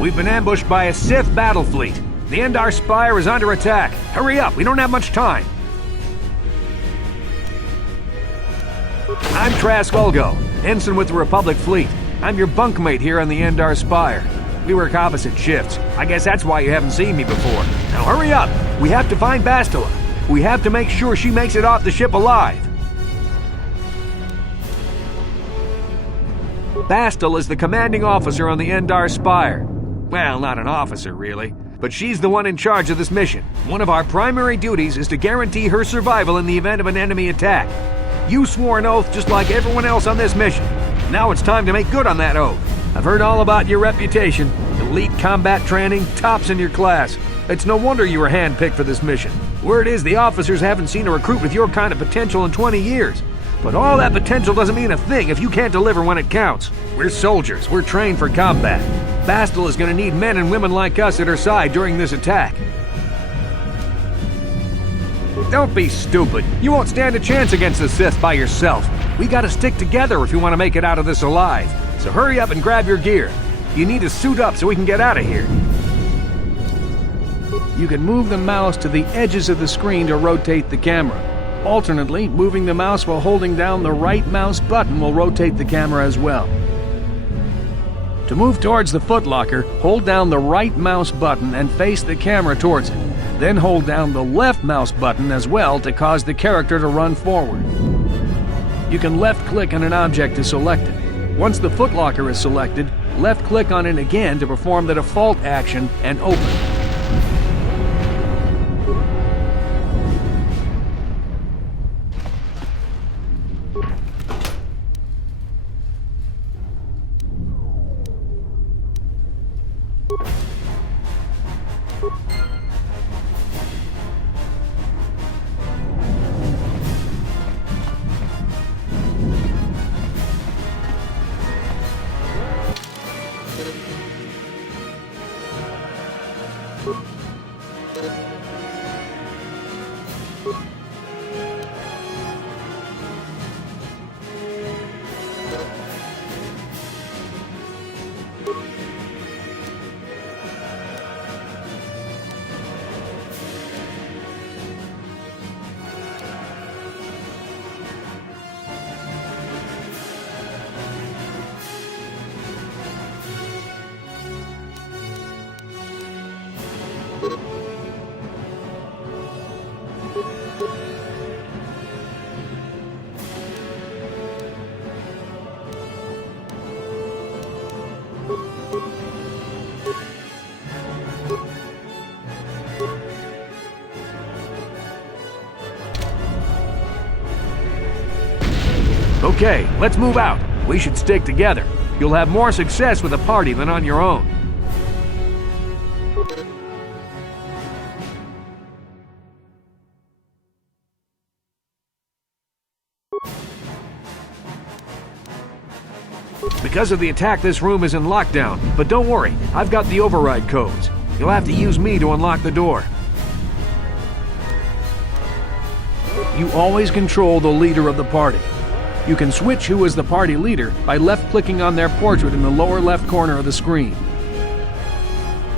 We've been ambushed by a Sith battle fleet. The Endar Spire is under attack. Hurry up, we don't have much time. I'm Trask Ulgo, ensign with the Republic fleet. I'm your bunkmate here on the Endar Spire. We work opposite shifts. I guess that's why you haven't seen me before. Now hurry up! We have to find Bastila. We have to make sure she makes it off the ship alive. Bastila is the commanding officer on the Endar Spire. Well, not an officer, really. But she's the one in charge of this mission. One of our primary duties is to guarantee her survival in the event of an enemy attack. You swore an oath just like everyone else on this mission. Now it's time to make good on that oath. I've heard all about your reputation. Elite combat training, tops in your class. It's no wonder you were handpicked for this mission. Word is the officers haven't seen a recruit with your kind of potential in 20 years. But all that potential doesn't mean a thing if you can't deliver when it counts. We're soldiers. We're trained for combat. Bastila is going to need men and women like us at her side during this attack. Don't be stupid. You won't stand a chance against the Sith by yourself. We gotta stick together if you want to make it out of this alive. So hurry up and grab your gear. You need to suit up so we can get out of here. You can move the mouse to the edges of the screen to rotate the camera. Alternately, moving the mouse while holding down the right mouse button will rotate the camera as well. To move towards the footlocker, hold down the right mouse button and face the camera towards it. Then hold down the left mouse button as well to cause the character to run forward. You can left-click on an object to select it. Once the footlocker is selected, left-click on it again to perform the default action and open. Okay, let's move out. We should stick together. You'll have more success with a party than on your own. Because of the attack, this room is in lockdown, but don't worry, I've got the override codes. You'll have to use me to unlock the door. You always control the leader of the party. You can switch who is the party leader by left-clicking on their portrait in the lower left corner of the screen.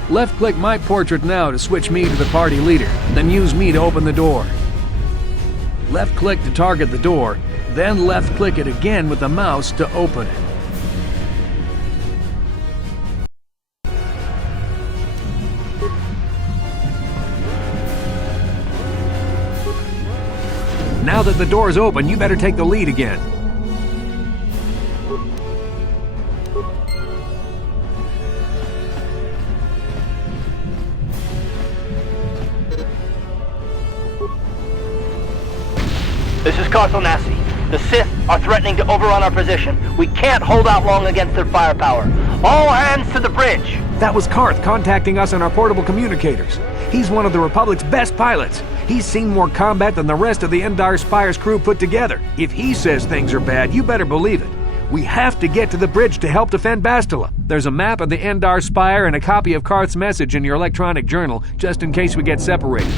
Left-click my portrait now to switch me to the party leader, then use me to open the door. Left-click to target the door, then left-click it again with the mouse to open it. Now that the door's open, you better take the lead again. This is Kotor. The Sith are threatening to overrun our position. We can't hold out long against their firepower. All hands to the bridge! That was Karth contacting us on our portable communicators. He's one of the Republic's best pilots. He's seen more combat than the rest of the Endar Spire's crew put together. If he says things are bad, you better believe it. We have to get to the bridge to help defend Bastila. There's a map of the Endar Spire and a copy of Karth's message in your electronic journal, just in case we get separated.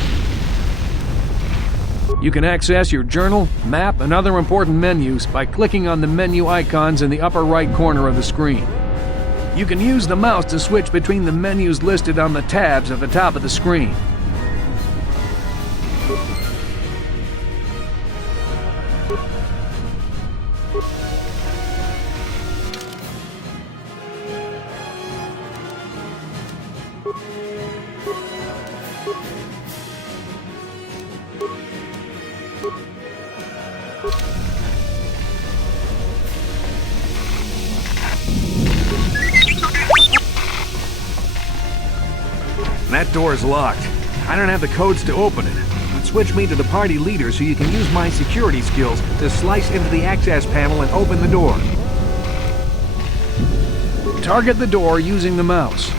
You can access your journal, map, and other important menus by clicking on the menu icons in the upper right corner of the screen. You can use the mouse to switch between the menus listed on the tabs at the top of the screen. That door is locked. I don't have the codes to open it. But switch me to the party leader so you can use my security skills to slice into the access panel and open the door. Target the door using the mouse.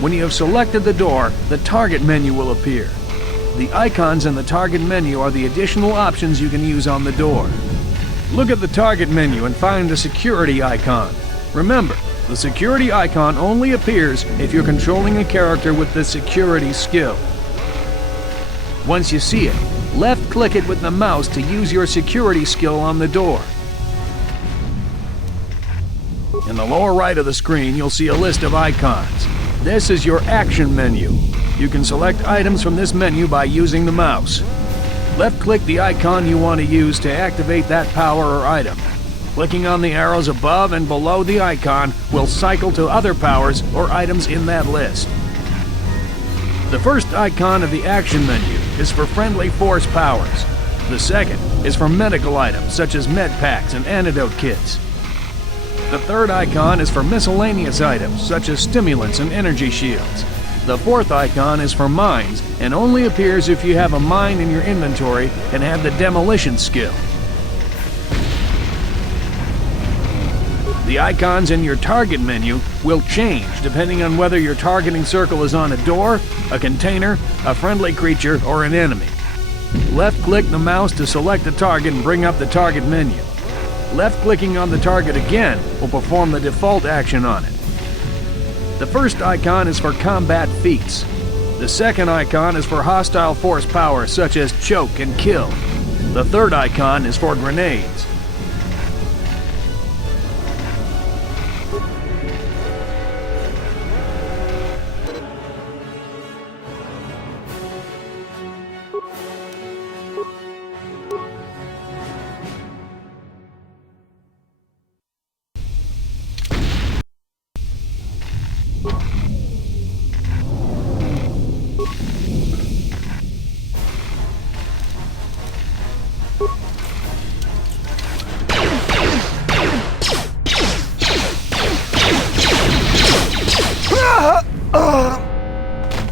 When you have selected the door, the target menu will appear. The icons in the target menu are the additional options you can use on the door. Look at the target menu and find the security icon. Remember, the security icon only appears if you're controlling a character with the security skill. Once you see it, left-click it with the mouse to use your security skill on the door. In the lower right of the screen, you'll see a list of icons. This is your action menu. You can select items from this menu by using the mouse. Left-click the icon you want to use to activate that power or item. Clicking on the arrows above and below the icon will cycle to other powers or items in that list. The first icon of the action menu is for friendly force powers. The second is for medical items such as med packs and antidote kits. The third icon is for miscellaneous items such as stimulants and energy shields. The fourth icon is for mines and only appears if you have a mine in your inventory and have the demolition skill. The icons in your target menu will change depending on whether your targeting circle is on a door, a container, a friendly creature, or an enemy. Left-click the mouse to select the target and bring up the target menu. Left-clicking on the target again will perform the default action on it. The first icon is for combat feats. The second icon is for hostile force power such as choke and kill. The third icon is for grenades.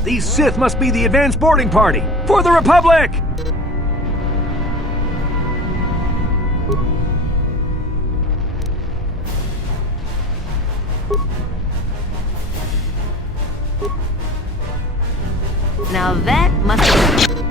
These Sith must be the advanced boarding party! For the Republic! Now that must be...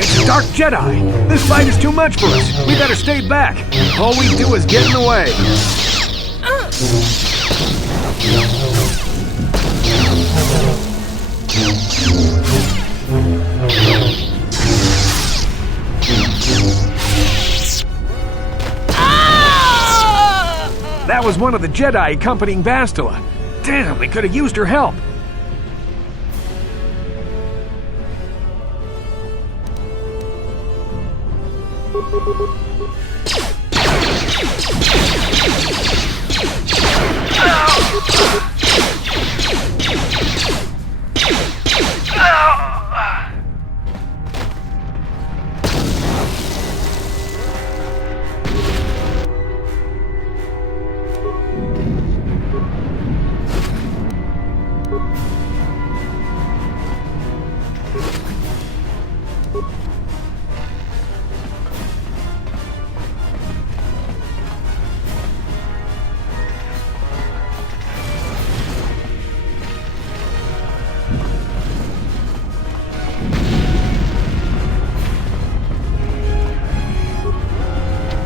It's a Dark Jedi! This fight is too much for us! We better stay back! All we do is get in the way! That was one of the Jedi accompanying Bastila. Damn, we could have used her help!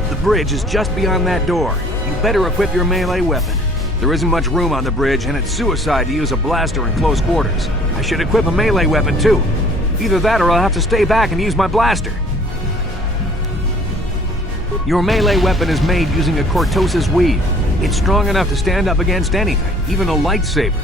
The bridge is just beyond that door. You better equip your melee weapon. There isn't much room on the bridge, and it's suicide to use a blaster in close quarters. I should equip a melee weapon too. Either that or I'll have to stay back and use my blaster. Your melee weapon is made using a cortosis weave. It's strong enough to stand up against anything, even a lightsaber.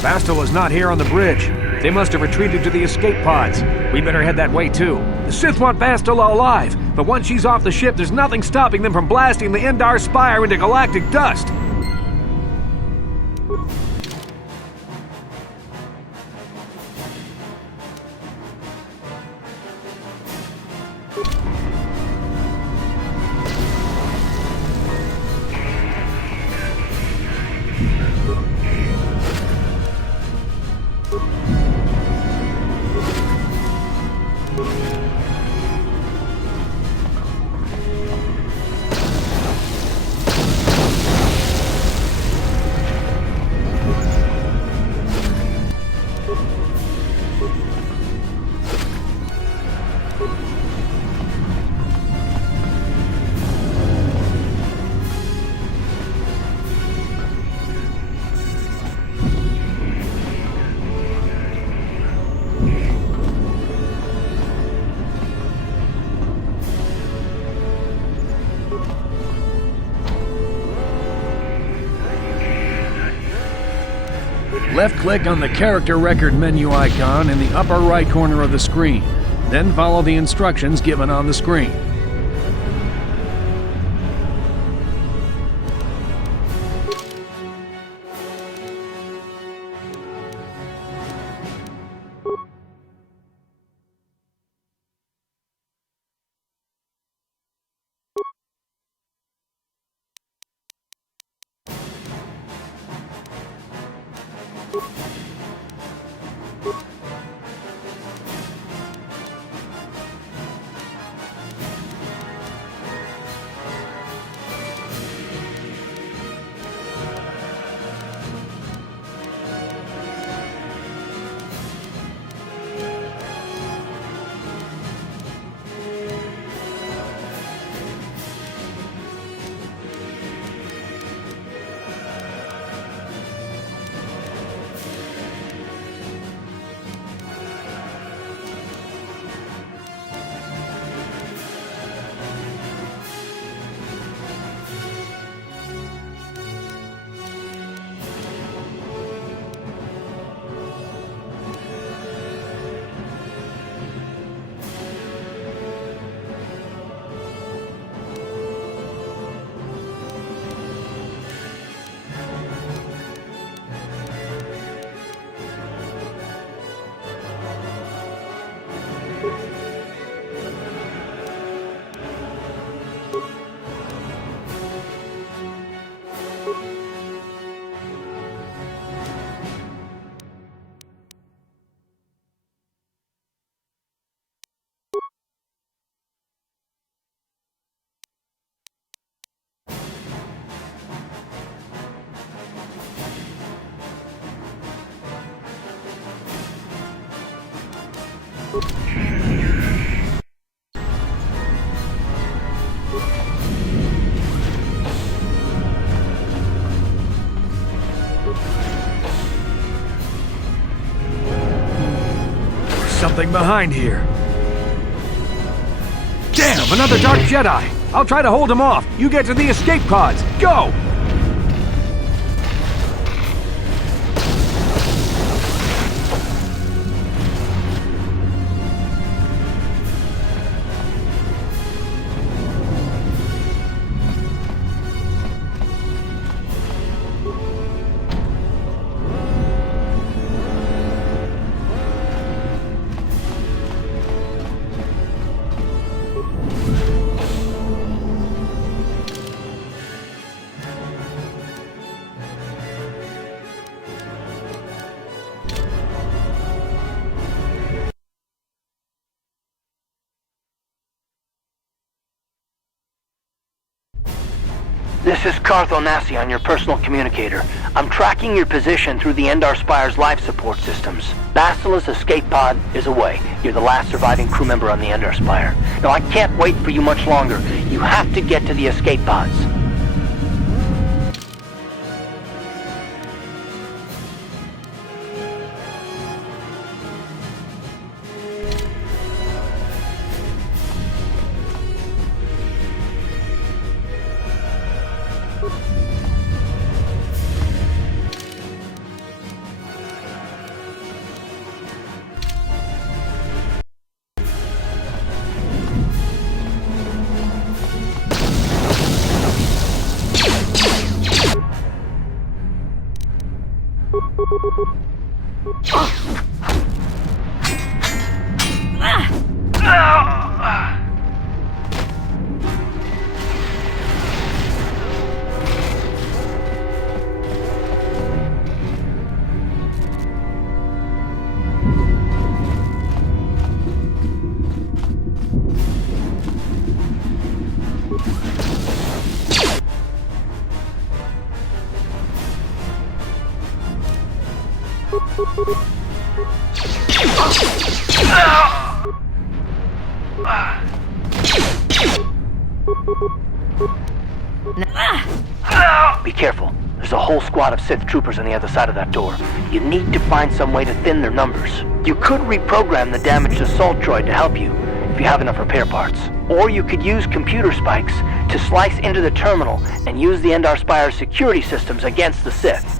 Bastila's not here on the bridge. They must have retreated to the escape pods. We better head that way too. The Sith want Bastila alive, but once she's off the ship, there's nothing stopping them from blasting the Endar Spire into galactic dust. Left-click on the character record menu icon in the upper right corner of the screen. Then follow the instructions given on the screen. Something behind here. Damn, another Dark Jedi! I'll try to hold him off. You get to the escape pods. Go! This is Carthonasi on your personal communicator. I'm tracking your position through the Endar Spire's life support systems. Basila's escape pod is away. You're the last surviving crew member on the Endar Spire. Now, I can't wait for you much longer. You have to get to the escape pods. Be careful. There's a whole squad of Sith troopers on the other side of that door. You need to find some way to thin their numbers. You could reprogram the damaged assault droid to help you, if you have enough repair parts. Or you could use computer spikes to slice into the terminal and use the Endar Spire's security systems against the Sith.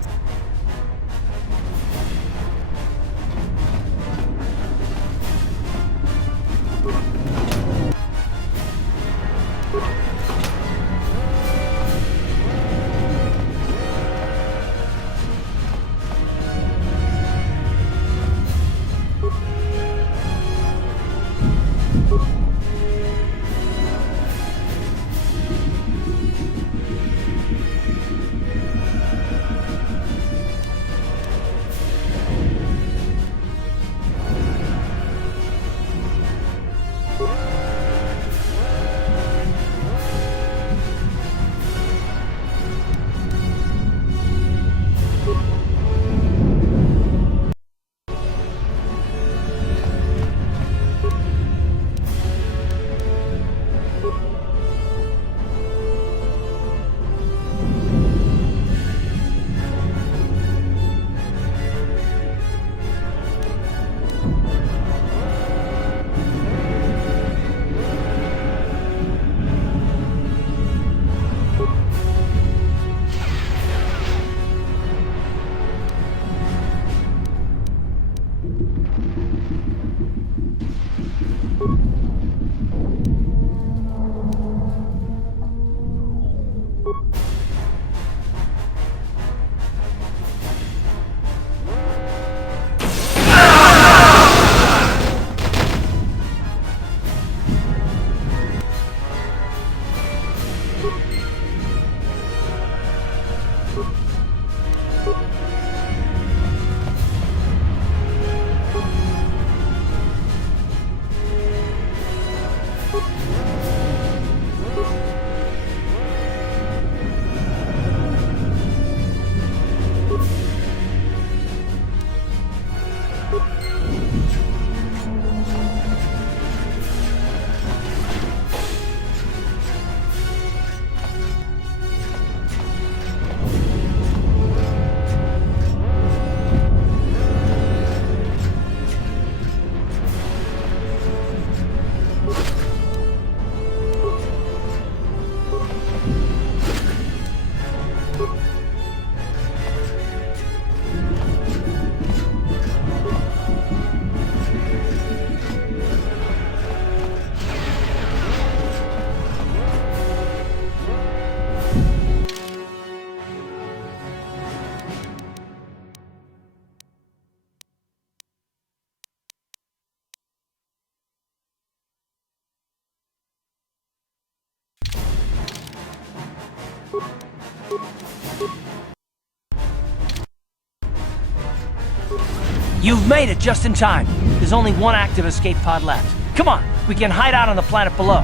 You've made it just in time. There's only one active escape pod left. Come on, we can hide out on the planet below.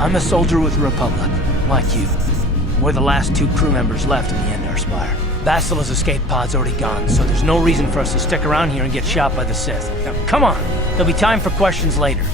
I'm a soldier with the Republic, like you. We're the last 2 crew members left in the Endar Spire. Bastila's escape pod's already gone, so there's no reason for us to stick around here and get shot by the Sith. Now, come on. There'll be time for questions later.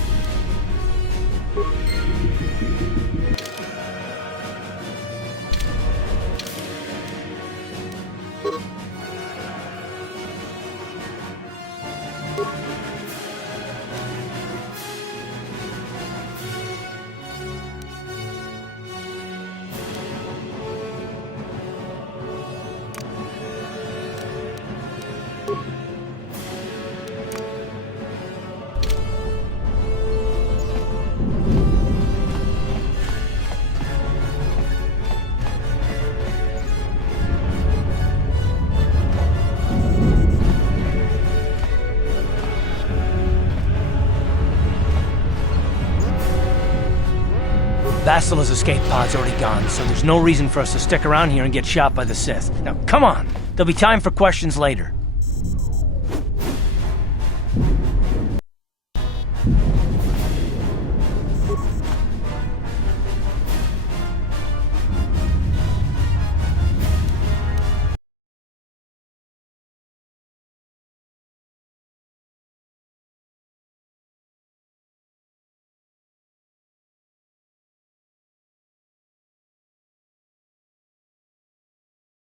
Bastila's escape pod's already gone, so there's no reason for us to stick around here and get shot by the Sith. Now, come on! There'll be time for questions later.